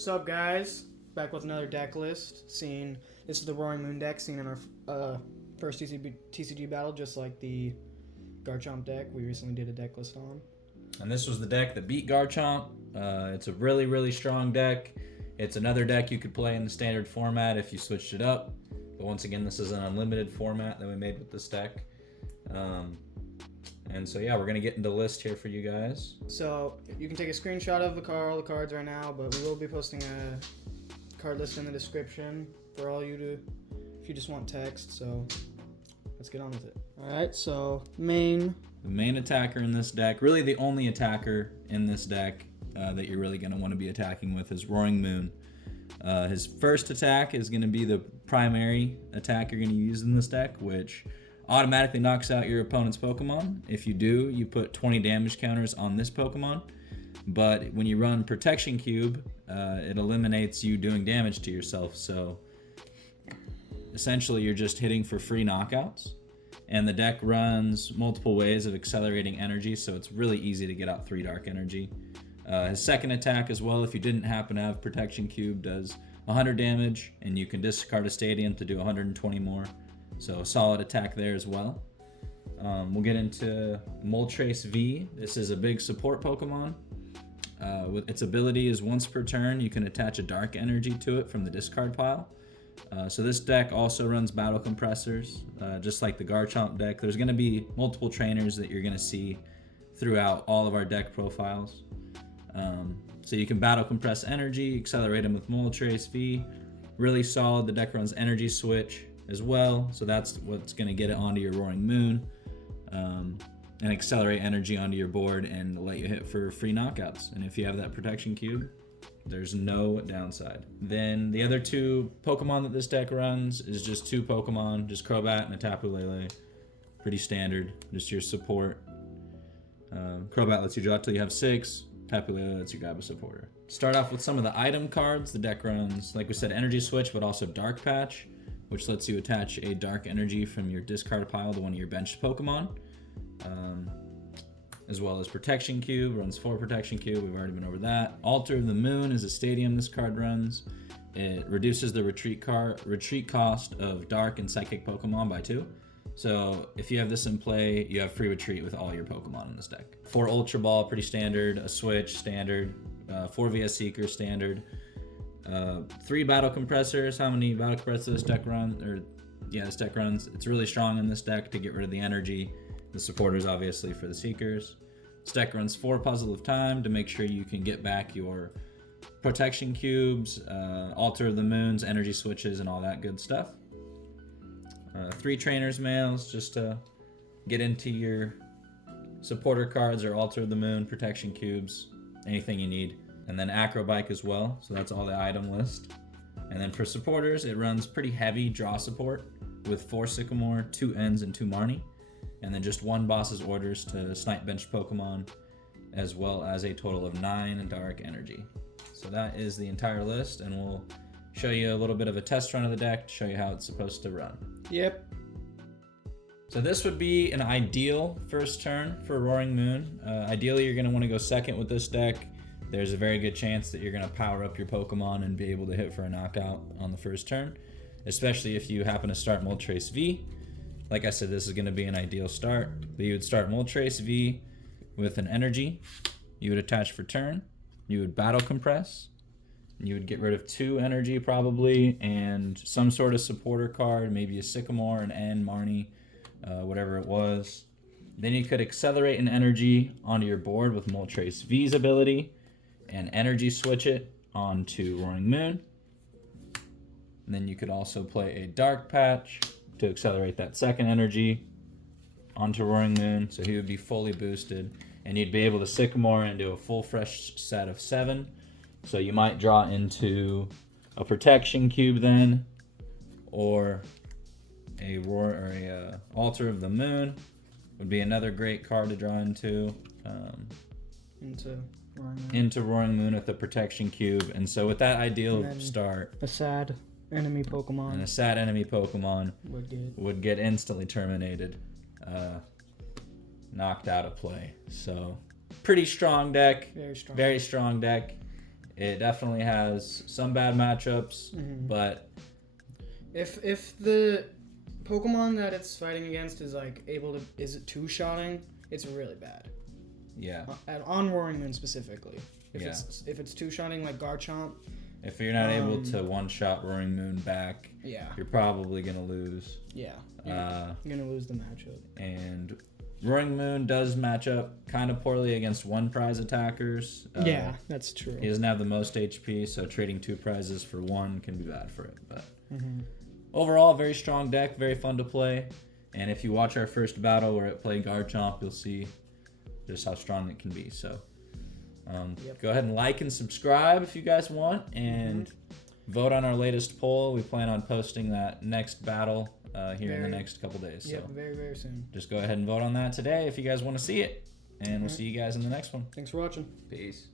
What's up, guys? Back with another deck list. This is the Roaring Moon deck seen in our first TCG battle, just like the Garchomp deck we recently did a deck list on. And this was the deck that beat Garchomp. It's a really, really strong deck. It's another deck you could play in the standard format if you switched it up. But once again, this is an unlimited format that we made with this deck. And so yeah, we're gonna get into the list here for you guys. So you can take a screenshot of all the cards right now, but we will be posting a card list in the description for all you to, if you just want text. So let's get on with it. All right. So the main attacker in this deck, really the only attacker in this deck that you're really gonna want to be attacking with, is Roaring Moon. His first attack is gonna be the primary attack you're gonna use in this deck, which automatically knocks out your opponent's Pokemon. If you do, you put 20 damage counters on this Pokemon. But when you run Protection Cube, it eliminates you doing damage to yourself. So essentially, you're just hitting for free knockouts. And the deck runs multiple ways of accelerating energy, so it's really easy to get out 3 Dark Energy. His second attack as well, if you didn't happen to have Protection Cube, does 100 damage, and you can discard a Stadium to do 120 more. So a solid attack there as well. We'll get into Moltres V. This is a big support Pokemon. With its ability is once per turn, you can attach a Dark Energy to it from the discard pile. So this deck also runs Battle Compressors, just like the Garchomp deck. There's going to be multiple trainers that you're going to see throughout all of our deck profiles. So you can Battle Compress Energy, accelerate them with Moltres V. Really solid. The deck runs Energy Switch as well, so that's what's going to get it onto your Roaring Moon, and accelerate energy onto your board and let you hit for free knockouts. And if you have that Protection Cube, there's no downside. Then the other 2 Pokemon that this deck runs is just 2 Pokemon, just Crobat and a Tapu Lele. Pretty standard, just your support. Crobat lets you draw till you have 6. Tapu Lele lets you grab a supporter. Start off with some of the item cards. The deck runs, like we said, Energy Switch, but also Dark Patch, which lets you attach a Dark Energy from your discard pile to one of your benched Pokemon. As well as Protection Cube, runs 4 Protection Cube, we've already been over that. Altar of the Moon is a Stadium this card runs. It reduces the retreat cost of Dark and Psychic Pokemon by 2. So if you have this in play, you have free retreat with all your Pokemon in this deck. 4 Ultra Ball, pretty standard. A Switch, standard. 4 VS Seeker, standard. 3 Battle Compressors. How many Battle Compressors this deck runs? This deck runs. It's really strong in this deck to get rid of the energy. The supporters, obviously, for the Seekers. This deck runs 4 Puzzle of Time to make sure you can get back your Protection Cubes, Altar of the Moons, Energy Switches, and all that good stuff. 3 Trainer's Mails just to get into your supporter cards or Altar of the Moon, Protection Cubes, anything you need. And then Acro Bike as well, so that's all the item list. And then for supporters, it runs pretty heavy draw support with 4 Sycamore, 2 Ends, and 2 Marnie. And then just 1 Boss's Orders to snipe benched Pokemon, as well as a total of 9 Dark Energy. So that is the entire list, and we'll show you a little bit of a test run of the deck to show you how it's supposed to run. Yep. So this would be an ideal first turn for Roaring Moon. Ideally, you're going to want to go second with this deck. There's a very good chance that you're going to power up your Pokemon and be able to hit for a knockout on the first turn, especially if you happen to start Moltres V. Like I said, this is going to be an ideal start. But you would start Moltres V with an energy. You would attach for turn. You would Battle Compress. You would get rid of 2 energy probably, and some sort of supporter card, maybe a Sycamore, an N, Marnie, whatever it was. Then you could accelerate an energy onto your board with Moltres V's ability and energy switch it onto Roaring Moon. And then you could also play a Dark Patch to accelerate that second energy onto Roaring Moon, so he would be fully boosted, and you'd be able to Sycamore into a full fresh set of 7. So you might draw into a Protection Cube then, or a Altar of the Moon would be another great card to draw into. Into Roaring Moon with the Protection Cube, and so with that ideal start, a sad enemy Pokemon. And a sad enemy Pokemon would get instantly terminated, knocked out of play. So pretty strong deck. Very strong. Very strong deck. It definitely has some bad matchups, but if the Pokemon that it's fighting against is like is it two-shotting, it's really bad. yeah. On Roaring Moon specifically. If Yeah. it's two-shotting like Garchomp, If you're not able to one-shot Roaring Moon back, yeah, you're probably gonna lose. yeah, you're gonna lose the matchup. And Roaring Moon does match up kind of poorly against one prize attackers. Yeah, that's true. He doesn't have the most HP, so trading 2 prizes for 1 can be bad for it. But overall, very strong deck, very fun to play. And if you watch our first battle where it played Garchomp, you'll see just how strong it can be. So go ahead and like and subscribe if you guys want, and vote on our latest poll. We plan on posting that next battle here in the next couple days. Yep, so very, very soon. just go ahead and vote on that today if you guys want to see it. And we'll see you guys in the next one. Thanks for watching. Peace.